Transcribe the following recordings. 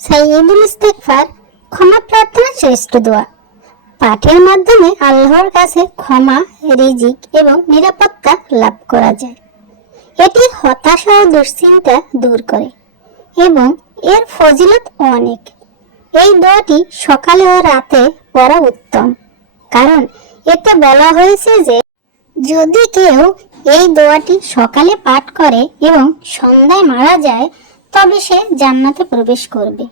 সাইয়দুল ইস্তেগফার ক্ষমা প্রার্থনার শ্রেষ্ঠ দোয়া। পাঠের মাধ্যমে আল্লাহর কাছে ক্ষমা, রিজিক এবং নিরাপত্তা লাভ করা যায়। এটি হতাশা ও দুশ্চিন্তা দূর করে এবং এর ফজিলত অনেক। এই দোয়াটি সকালে ও রাতে পড়া উত্তম। কারণ এতে বলা হয়েছে যে, যদি কেউ এই দোয়াটি সকালে পাঠ করে এবং সন্ধ্যায় মারা যায় তবে সে জান্নাতে প্রবেশ করবে।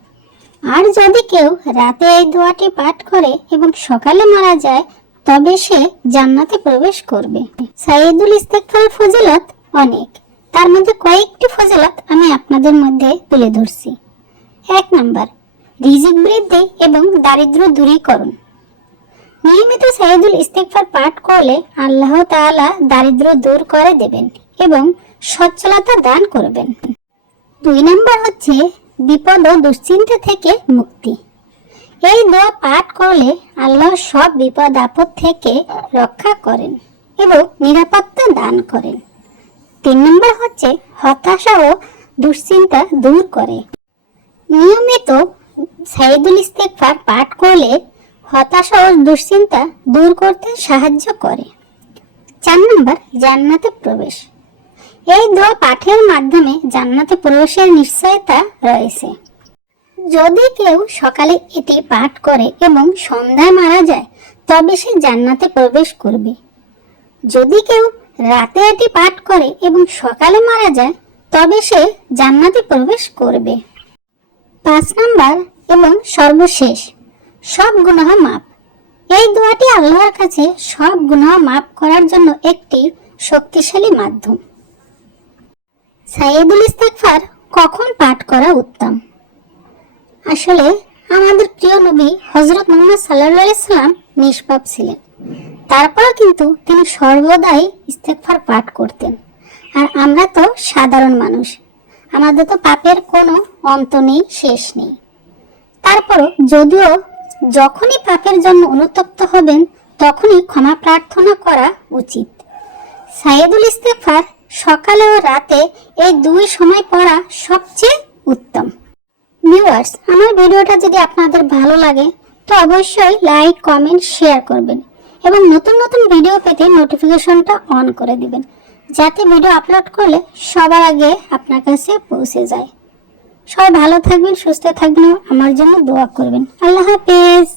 আর যদি কেউ রাতে এই দোয়াটি পাঠ করে এবং সকালে মারা যায়, তবে সে জান্নাতে প্রবেশ করবে। সাইদুল ইস্তেকফার ফজিলত অনেক। তার মধ্যে কয়েকটি ফজিলত আমি আপনাদের মধ্যে তুলে ধরছি। এক নাম্বার, রিজিক বৃদ্ধি এবং দারিদ্র দূরীকরণ। নিয়মিত সাইদুল ইস্তেকফার পাঠ করলে আল্লাহ তাআলা দারিদ্র দূর করে দেবেন এবং সচ্ছলতা দান করবেন। দুই নম্বর হচ্ছে বিপদ ও দুশ্চিন্তা থেকে মুক্তি। এই দোয়া পাঠ করলে আল্লাহ সব বিপদ আপদ থেকে রক্ষা করেন এবং নিরাপত্তা দান করেন। তিন নম্বর হচ্ছে হতাশা ও দুশ্চিন্তা দূর করে। নিয়মিত সাইদুল ইস্তেকফার পাঠ করলে হতাশা ও দুশ্চিন্তা দূর করতে সাহায্য করে। চার নম্বর জান্নাতে প্রবেশ। এই দোয়া পাঠের মাধ্যমে জান্নাতে প্রবেশের নিশ্চয়তা রয়েছে। যদি কেউ সকালে এটি পাঠ করে এবং সন্ধ্যায় মারা যায়, তবে সে জান্নাতে প্রবেশ করবে। যদি কেউ রাতে এটি পাঠ করে এবং সকালে মারা যায়, তবে সে জান্নাতে প্রবেশ করবে। পাঁচ নাম্বার এবং সর্বশেষ, সব গুনাহ মাপ এই দোয়াটি আল্লাহর কাছে সব গুনাহ মাপ করার জন্য একটি শক্তিশালী মাধ্যম। সাইয়েদুল ইস্তেগফার কখন পাঠ করা উত্তম? আসলে আমাদের প্রিয় নবী হজরত মোহাম্মদ সাল্লাহ ইসলাম নিষ্পাপ ছিলেন। তারপরও কিন্তু তিনি সর্বদাই ইস্তেগফার পাঠ করতেন। আর আমরা তো সাধারণ মানুষ। আমাদের তো পাপের কোনো অন্ত নেই, শেষ নেই। তারপরও যদিও যখনই পাপের জন্য অনুতপ্ত হবেন, তখনই ক্ষমা প্রার্থনা করা উচিত। সাইয়েদুল ইস্তেগফার সকালে ও রাতে এই দুই সময় পড়া সবচেয়ে উত্তম। ভিউয়ার্স, আমার ভিডিওটা যদি আপনাদের ভালো লাগে, তো অবশ্যই লাইক, কমেন্ট, শেয়ার করবেন এবং নতুন নতুন ভিডিও পেতে নোটিফিকেশনটা অন করে দিবেন, যাতে ভিডিও আপলোড করলে সবার আগে আপনার কাছে পৌঁছে যায়। সবাই ভালো থাকবেন, সুস্থ থাকবেন আমার জন্য দোয়া করবেন। আল্লাহ হাফেজ!